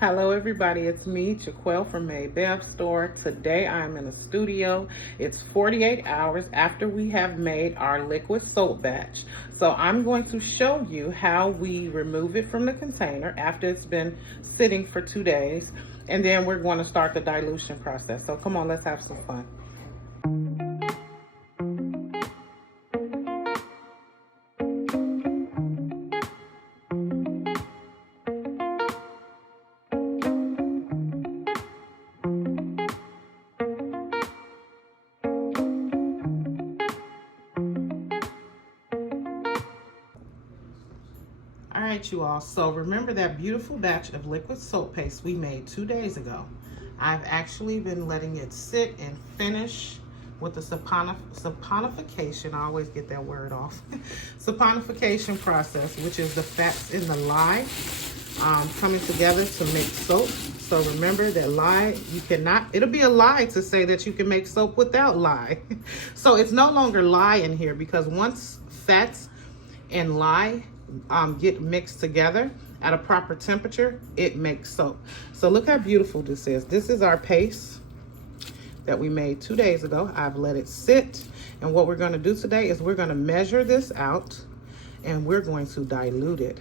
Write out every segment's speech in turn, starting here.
Hello everybody, it's me, Jauquel from Bev Store. Today I'm in a studio. It's 48 hours after we have made our liquid soap batch. So I'm going to show you how we remove it from the container after it's been sitting for 2 days. And then we're going to start the dilution process. So come on, let's have some fun. All right, you all, so remember that beautiful batch of liquid soap paste we made 2 days ago. I've actually been letting it sit and finish with the saponification, I always get that word off, saponification process, which is the fats in the lye coming together to make soap. So remember that lye, you cannot, it'll be a lie to say that you can make soap without lye. So it's no longer lye in here, because once fats and lye get mixed together at a proper temperature, it makes soap. So look how beautiful this is. This is our paste that we made 2 days ago. I've let it sit, and what we're going to do today is we're going to measure this out and we're going to dilute it.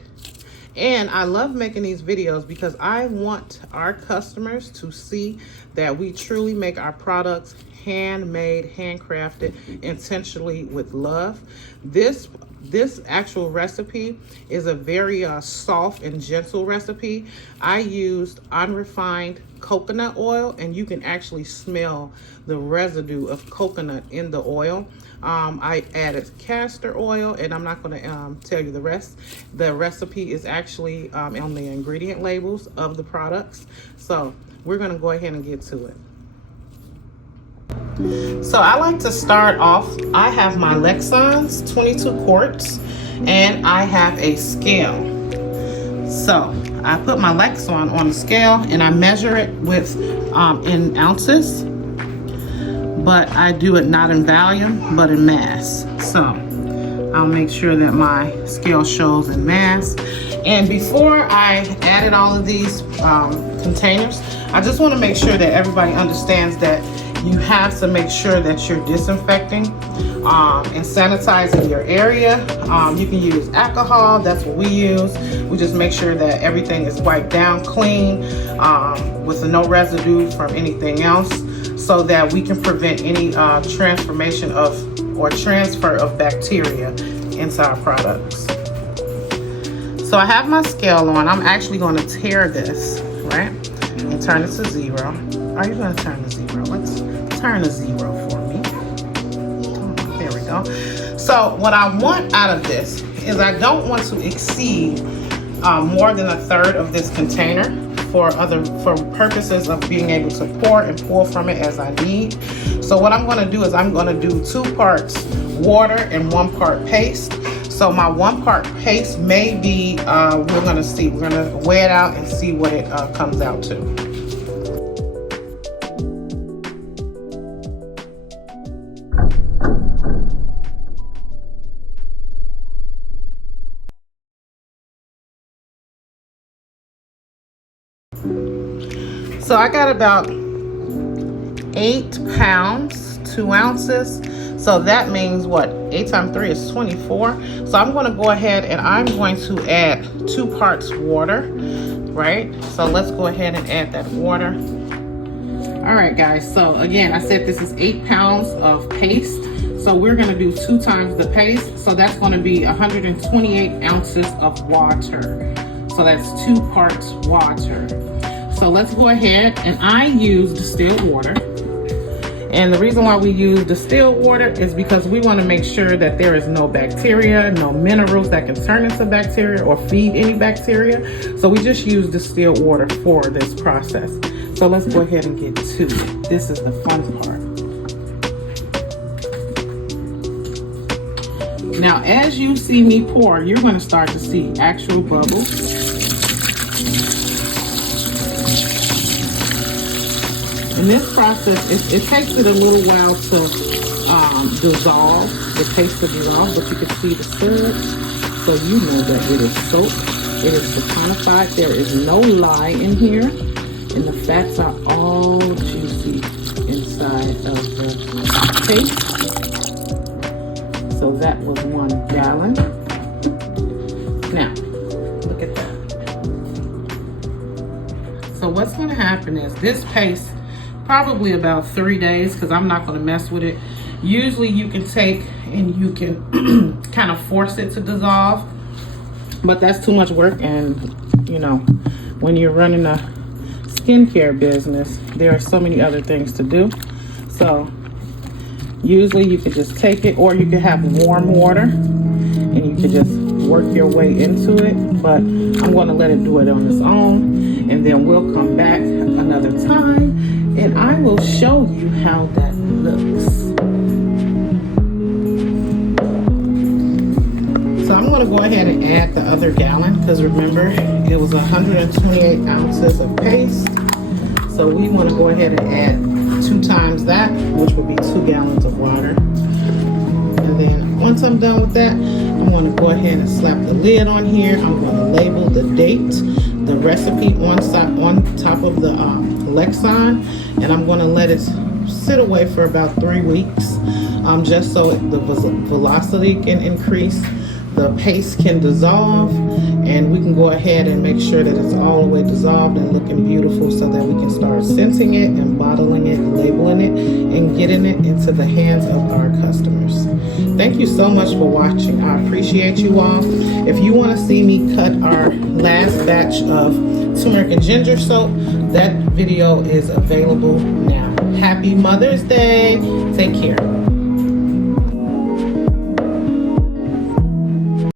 And I love making these videos because I want our customers to see that we truly make our products handmade, handcrafted, intentionally with love. This actual recipe is a very soft and gentle recipe. I used unrefined coconut oil, and you can actually smell the residue of coconut in the oil. I added castor oil, and I'm not going to tell you the rest. The recipe is actually on the ingredient labels of the products. So we're going to go ahead and get to it. So I like to start off, I have my Lexons 22 quarts, and I have a scale. So I put my Lexon on the scale and I measure it with in ounces, but I do it not in volume but in mass. So I'll make sure that my scale shows in mass. And before I added all of these containers, I just want to make sure that everybody understands that you have to make sure that you're disinfecting and sanitizing your area. You can use alcohol, that's what we use. We just make sure that everything is wiped down clean with no residue from anything else, so that we can prevent any transformation of or transfer of bacteria into our products. So I have my scale on. I'm actually going to tare this, right, and turn it to 0. Are you going to turn to 0? Let's turn to 0 for me. There we go. So what I want out of this is I don't want to exceed more than 1/3 of this container for purposes of being able to pour and pull from it as I need. So what I'm going to do is I'm going to do 2 parts water and 1 part paste. So my 1 part paste may be, we're going to see, we're going to weigh it out and see what it comes out to. So I got about 8 pounds, 2 ounces. So that means what? 8 times 3 is 24. So I'm going to go ahead and I'm going to add 2 parts water, right? So let's go ahead and add that water. All right, guys. So again, I said this is 8 pounds of paste. So we're going to do 2 times the paste. So that's going to be 128 ounces of water. So that's 2 parts water. So let's go ahead, and I use distilled water. And the reason why we use distilled water is because we want to make sure that there is no bacteria, no minerals that can turn into bacteria or feed any bacteria. So we just use distilled water for this process. So let's go ahead and get to it. This is the fun part. Now, as you see me pour, you're going to start to see actual bubbles. In this process, it takes it a little while to dissolve, the paste to dissolve, but you can see the syrup, so you know that it is soap. It is saponified. There is no lye in here, and the fats are all juicy inside of the paste. So that was 1 gallon. Now, look at that. So what's going to happen is this paste, probably about 3 days, because I'm not going to mess with it. Usually you can take and you can kind of force it to dissolve, but that's too much work. And you know, when you're running a skincare business, there are so many other things to do. So usually you could just take it, or you could have warm water and you could just work your way into it. But I'm going to let it do it on its own, and then we'll come back another time and I will show you how that looks. So I'm going to go ahead and add the other gallon, because remember, it was 128 ounces of paste. So we want to go ahead and add 2 times that, which would be 2 gallons of water. And then once I'm done with that, I'm going to go ahead and slap the lid on here. I'm going to label the date, the recipe on top of the Lexon, and I'm going to let it sit away for about 3 weeks, just so the velocity can increase, the paste can dissolve, and we can go ahead and make sure that it's all the way dissolved and looking beautiful, so that we can start scenting it and bottling it, labeling it, and getting it into the hands of our customers. Thank you so much for watching. I appreciate you all. If you want to see me cut our last batch of turmeric and ginger soap, that video is available now. Happy Mother's Day. Take care.